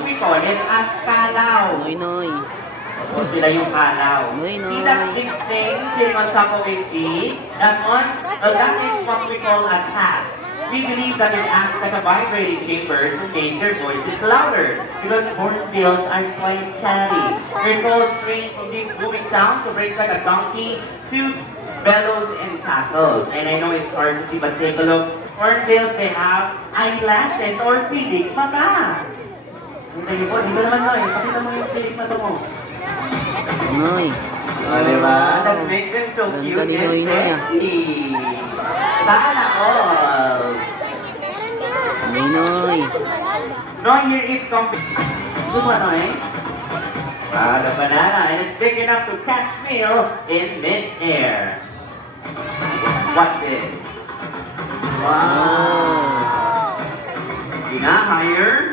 what we call it as kalaw. Noy. O sila yung kalaw. Noy. See that big thing sitting on top of his feet? That is what we call a tap. We believe that it acts like a vibrating chamber to make their voices louder because hornbills are quite chatty. Their calls range from these booming sounds to break like a donkey to bellows and cackles. And I know it's hard to see, but take a look. Hornbills, they have eyelashes or pilik mata. Dito naman Noy, pakita mo yung pilik mata mo. Noy. Diba? That makes them so cute Ganda ni Noy and Noy, ah. sexy. Sana all. Noy. Noy, here is competition. Gusto Noy? The banana, and it's big enough to catch meal in mid-air. What's this? Wow. Higher.